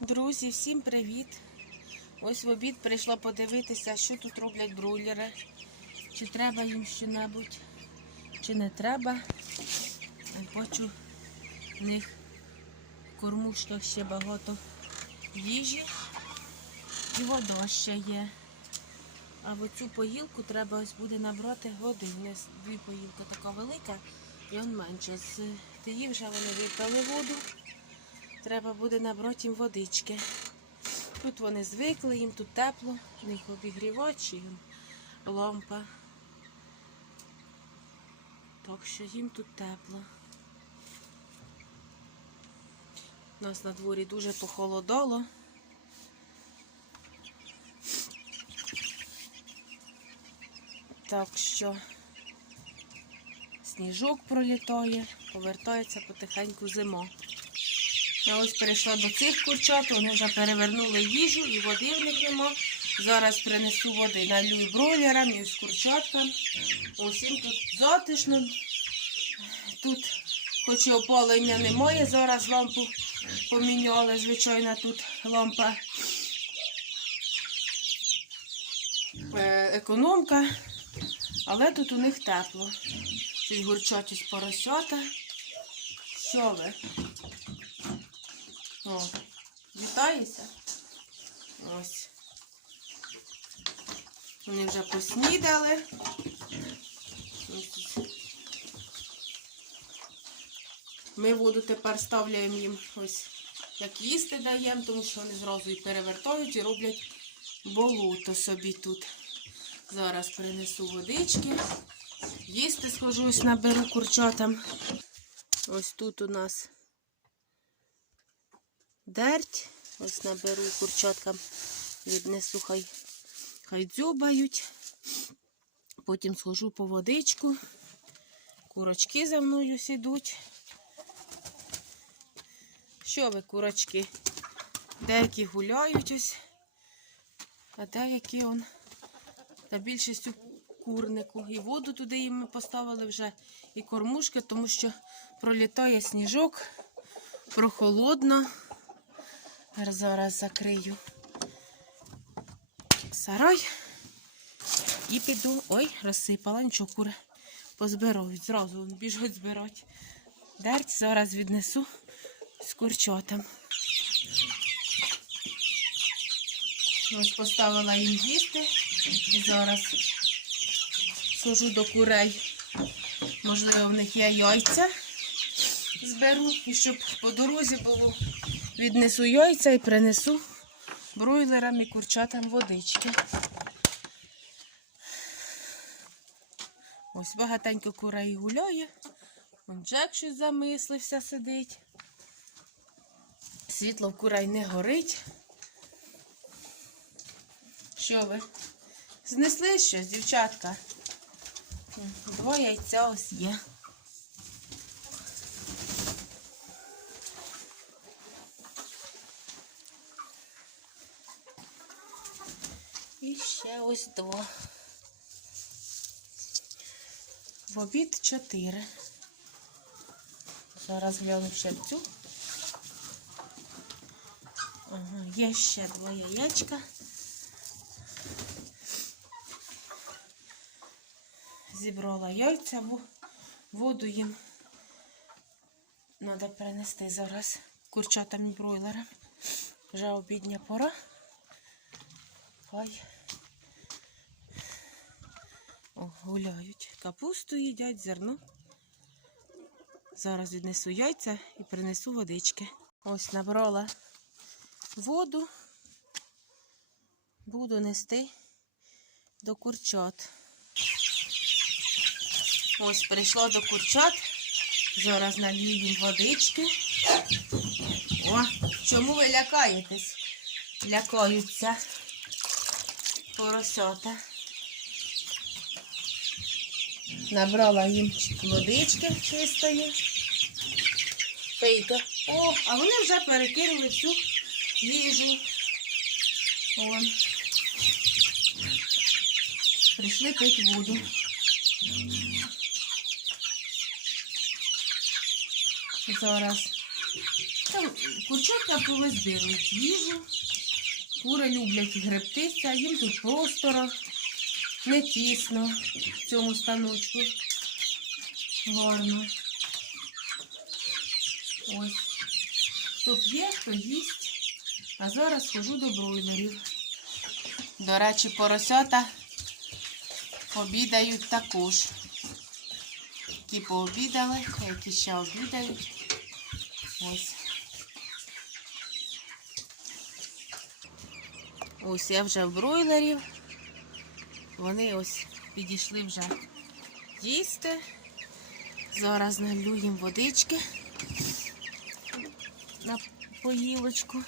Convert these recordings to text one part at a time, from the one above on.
Друзі, всім привіт! Ось в обід прийшла подивитися, що тут роблять бройлери. Чи треба їм щось, чи не треба. Бачу, в них в кормушках ще багато їжі і вода ще є. А в цю поїлку треба ось буде набрати води. У нас дві поїлки така велика і он менша. З тієї вже вони випили воду. Треба буде набрати їм водички. Тут вони звикли, їм тут тепло, в них обігрівач і лампа. Так що їм тут тепло. У нас на дворі дуже похолодало. Так що сніжок пролітає, повертається потихеньку зима. Я ось перейшла до цих курчат, вони вже перевернули їжу і води в них нема. Зараз принесу води, налью бройлерам і з курчаткам. Усім тут затишно. Тут, хоч і опалення немає, зараз лампу поміняли, звичайно, тут лампа е, економка, але тут у них тепло. Тут гурчать із поросята. Що ви? О, вітаюся. Ось. Вони вже поснідали. Ми воду тепер ставляємо їм ось як їсти даємо, тому що вони зразу і перевертають і роблять болото собі тут. Зараз принесу водички. Їсти схожу, ось наберу курчатам. Ось тут у нас дерть. Ось наберу курчаткам, віднесу, хай, хай дзьобають. Потім схожу по водичку. Курочки за мною сідуть. Що ви, курочки? Деякі гуляють ось, а деякі он та більшість у курнику. І воду туди їм ми поставили вже, і кормушки, тому що пролітає сніжок, прохолодно. Зараз закрию сарай і піду. Ой, розсипала, нічого кури позбирають. Зразу вон біжать збирати. Дерть зараз віднесу з курчотом. Ось поставила їм їсти і зараз схожу до курей. Можливо, в них є яйця. Зберу і щоб по дорозі було. Віднесу яйця і принесу бройлерам і курчатам водички. Ось багатенько курей гуляє. Вон Джек щось замислився, сидить. Світло в курей не горить. Що ви? Знесли щось, дівчатка? Два яйця ось є. Ось два. В обід чотири. Зараз гляну ще цю. Ага, є ще два яєчка. Зібрала яйця, воду їм треба перенести зараз курчатам і бройлерам. Вже обідня пора. Хай Гуляють. Капусту їдять, зерно. Зараз віднесу яйця і принесу водички. Ось набрала воду. Буду нести до курчат. Ось прийшла до курчат. Зараз налью їм водички. О, чому ви лякаєтесь? Лякаються поросята. Набрала їм водички чистої. Пийте. О, а вони вже перекинули всю їжу. Вон. Прийшли пити воду. Зараз. Курчатам, курчатам повизбирають їжу. Кури люблять гребтися, їм тут просторо, не тісно в цьому станочку. Гарно. Ось. Хто п'є, хто їсть. А зараз хожу до бройлерів. До речі, поросята обідають також. Ті пообідали, які ще обідають. Ось. Ось я вже в бройлерів. Вони ось підійшли вже їсти. Зараз налью їм водички на поїлочку.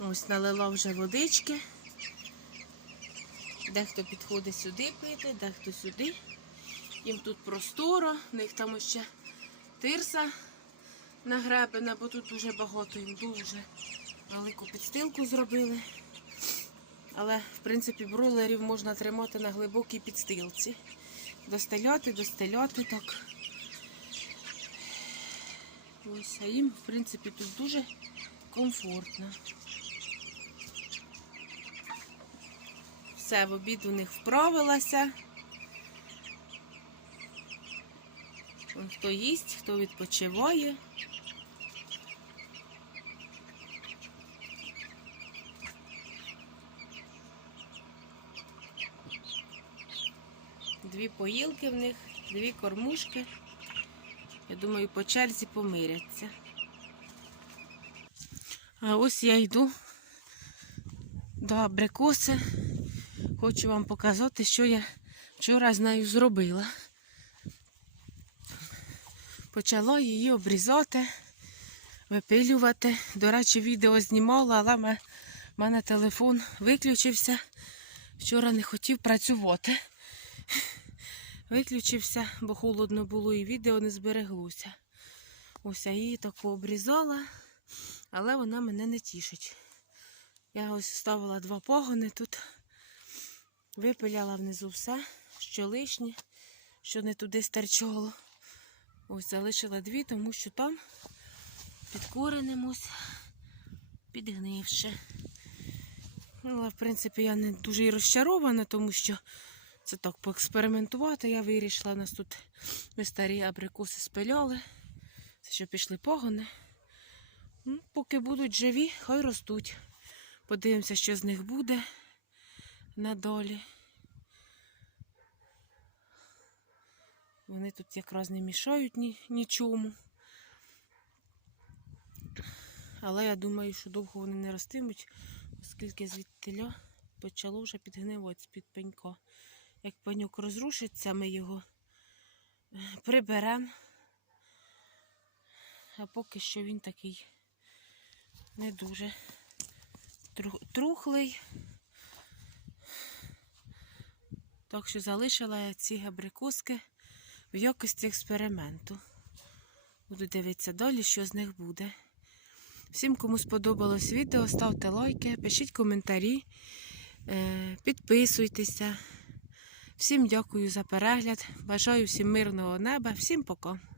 Ось налила вже водички. Дехто підходить сюди пити, дехто сюди. Їм тут просторо, в них там ще тирса нагребена, бо тут дуже багато їм дуже велику підстилку зробили. Але, в принципі, бройлерів можна тримати на глибокій підстилці. Достеляти, достеляти так. Ось, а їм, в принципі, тут дуже комфортно. Все, в обід у них вправилася. Хто їсть, хто відпочиває. Дві поїлки в них, дві кормушки. Я думаю, по черзі помиряться. А ось я йду до абрикоси. Хочу вам показати, що я вчора з нею зробила. Почала її обрізати, випилювати. До речі, відео знімала, але в мене телефон виключився. Вчора не хотів працювати. Виключився, бо холодно було і відео не збереглося. Ось я її таку обрізала, але вона мене не тішить. Я ось ставила два погони тут, випиляла внизу все, що лишнє, що не туди стирчало. Ось залишила дві, тому що там під коренем ось підгнивши. Ну, але, в принципі, я не дуже і розчарована, тому що це так поекспериментувати. Я вирішила, у нас тут ми старі абрикоси спиляли. Це що пішли погони. Ну, поки будуть живі, хай ростуть. Подивимося, що з них буде надолі. Вони тут якраз не мішають ні, нічому. Але я думаю, що довго вони не ростимуть, оскільки звідтиля почало вже підгнивати з-під пенька. Як пеньок розрушиться, ми його е, приберемо. А поки що він такий не дуже трухлий. Так що залишила я ці абрикоски в якості експерименту. Буду дивитися далі, що з них буде. Всім, кому сподобалось відео, ставте лайки, пишіть коментарі, е, підписуйтеся. Всім дякую за перегляд. Бажаю всім мирного неба. Всім пока.